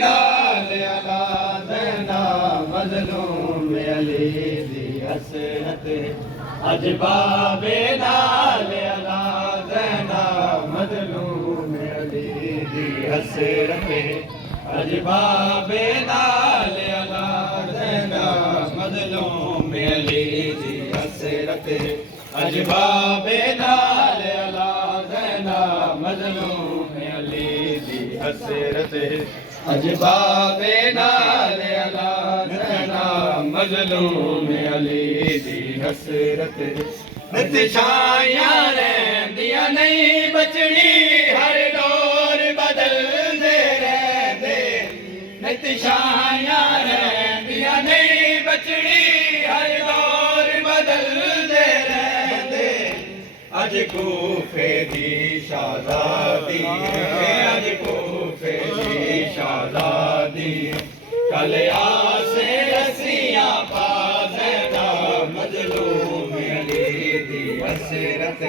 अला ज़ैना मज़लूम अली दी हसरत अजबाबे नाल अला ज़ैना मज़लूम अली दी हसरत अजबाबे नाल अला ज़ैना मज़लूम अली दी हसरत अजबाबे नाल अला ज़ैना मज़लूम अली दी हसरत अजबाबे नाल अला ज़ैना मज़लूम अली दी हसरत निशायां रहंदियां नहीं बचड़ी हर दौर बदलदे रहंदे निशायां रहंदियां नहीं बचड़ी हर दौर बदलदे रहंदे अज कूफे दी शादादी अज कूफे दी शादादी कल आसे रसियां पाज़ैना मज़लूम अली दी हसरत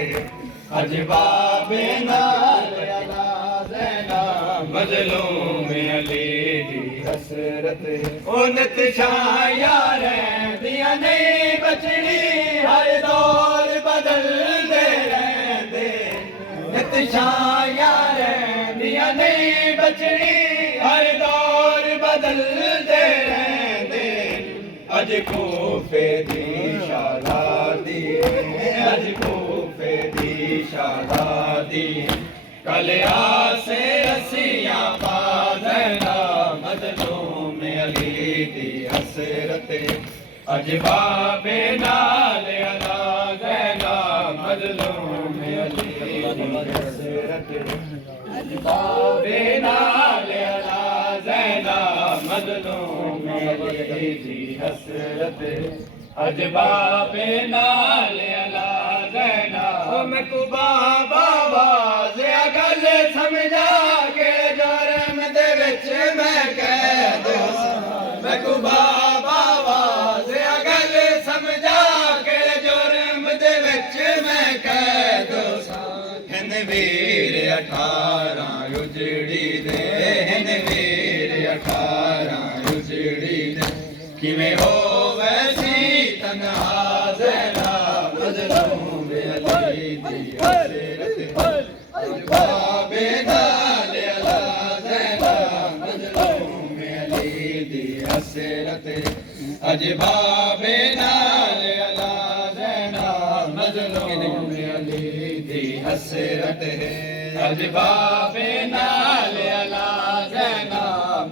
अजबाबे नाल अला ज़ैना मज़लूम अली दी हसरत ओ निशायां रहंदियां नहीं बचड़ी हर दौर बदलदे रहंदे निशायां रहंदियां नहीं बचड़ी हर दौर बदलदे रहंदे अज कूफे दी शादादी अज कूफे दी शादादी कल आसे रसियां पाज़ैना मज़लूम अली दी हसरत अजबाबे नाल अला ज़ैना मज़लूम अली दी हसरत अजबाबे नाल अला ज़ैना मज़लूम अली दी हसरत अजबाबे नाल अला ज़ैना मैं को बाबा वाज़िया गल समझा के जुर्म दे विच मैं कह दो मैं को बाबा वाज़िया गल समझा के जुर्म दे विच मैं कह दो हिंद वीर 18 उजड़ी दे हिंद वीर 18 उजड़ी दे किवें होवे सी तन्हा ज़ैना मज़लूम अली दी हसरत अजबाबे नाल अला ज़ैना मज़लूम अली दी हसरत अजबाबे नाल अला ज़ैना मज़लूम अली दी हसरत अजबाबे नाल अला ज़ैना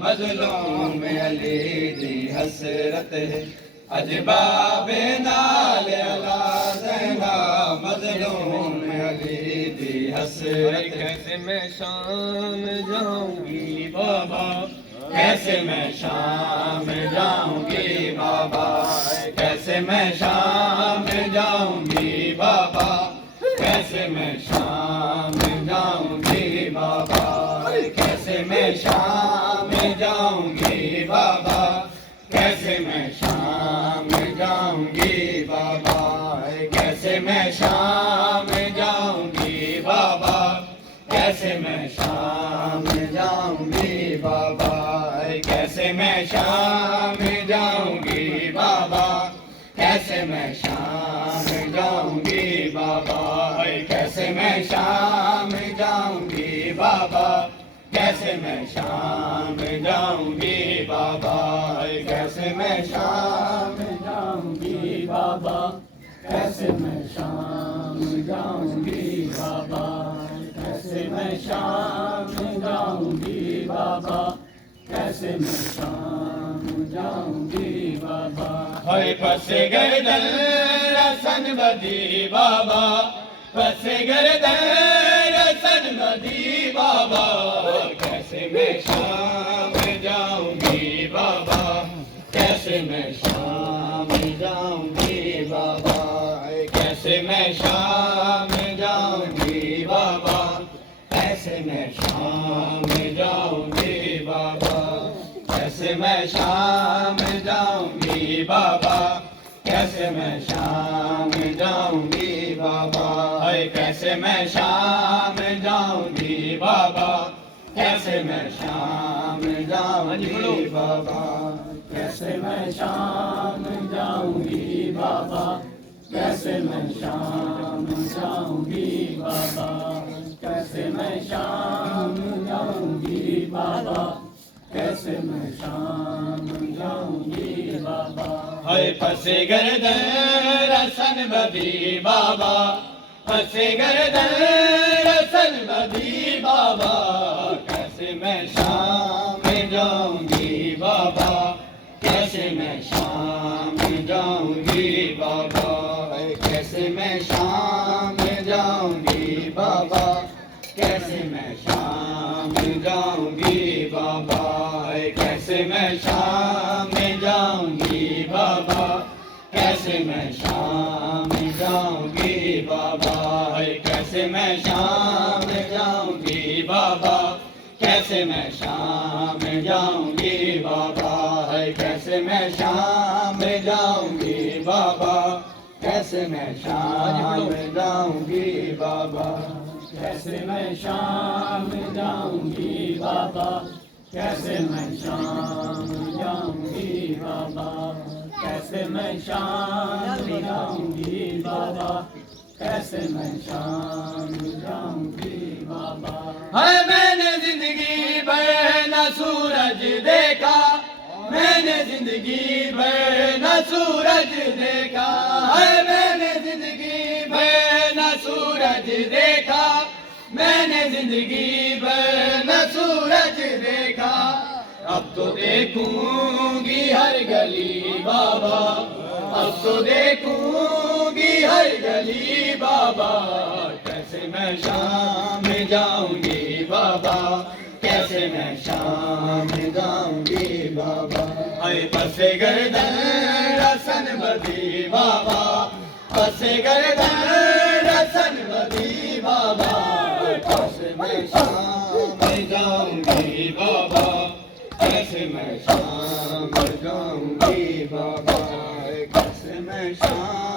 मज़लूम अली दी हसरत अजबाबे नाल अला ज़ैना मज़लूम अली दी हसरत कैसे मैं शाम जाऊंगी बाबा कैसे मैं शाम जाऊंगी बाबा कैसे मैं शाम जाऊंगी बाबा कैसे मैं शाम जाऊंगी बाबा कैसे मैं शाम जाऊंगी बाबा कैसे मैं शाम जाऊंगी बाबा कैसे मैं शाम जाऊंगी बाबा कैसे मैं शाम जाऊंगी बाबा कैसे मैं शाम जाऊंगी बाबा कैसे मैं शाम जाऊंगी बाबा कैसे मैं शाम जाऊंगी बाबा कैसे मैं शाम जाऊंगी बाबा कैसे मैं शाम जाऊंगी बाबा कैसे मैं शाम जाऊंगी बाबा कैसे मैं शाम जाऊंगी बाबा कैसे मैं शाम जाऊंगी बाबा हाय फसे गर्दन रसन बदी बाबा फसे गर्दन रसन बदी बाबा कैसे मैं शाम जाऊंगी बाबा कैसे मैं शाम जाऊंगी बाबा कैसे मैं शाम जाऊंगी बाबा कैसे मैं शाम जाऊंगी बाबा कैसे मैं शाम जाऊंगी बाबा कैसे मैं शाम जाऊंगी बाबा कैसे मैं शाम जाऊंगी बाबा कैसे मैं शाम जाऊंगी बाबा, कैसे मैं शाम जाऊंगी बाबा, कैसे मैं शाम जाऊंगी बाबा, कैसे मैं शाम जाऊंगी बाबा, कैसे मैं शाम जाऊंगी बाबा। हाय फंसे गर्दन रसन बदी बाबा, फंसे गर्दन रसन बदी बाबा, कैसे मैं शाम जाऊंगी बाबा, कैसे मैं शाम जाऊंगी बाबा, कैसे मैं शाम जाऊंगी बाबा, कैसे मैं शाम जाऊंगी बाबा, कैसे मैं शाम जाऊंगी बाबा, कैसे मैं शाम जाऊंगी बाबा, कैसे मैं शाम जाऊंगी बाबा, कैसे मैं शाम जाऊंगी बाबा, कैसे मैं शाम जाऊंगी बाबा, कैसे मैं शाम जाऊंगी बाबा, कैसे मैं शाम जाऊंगी बाबा, कैसे मैं शाम जाऊंगी बाबा, कैसे मैं शाम जाऊंगी बाबा, कैसे मैं शाम जाऊंगी बाबा। है मैंने जिंदगी भर न सूरज देखा, मैंने जिंदगी भर न सूरज देखा, है मैंने जिंदगी भर न सूरज देखा, मैंने जिंदगी भर न सूरज देखा, अब तो देखूंगी हर गली बाबा, अब तो देखूंगी हर गली बाबा, कैसे मैं शाम जाऊंगी बाबा, कैसे मैं शाम जाऊंगी बाबा। हाय फंसे गर्दन रसन बदी बाबा, फंसे गर्दन रसन बदी बाबा, कैसे मैं शाम जाऊंगी बाबा, कैसे मैं शाम जाऊंगी बाबा, कैसे मैं शाम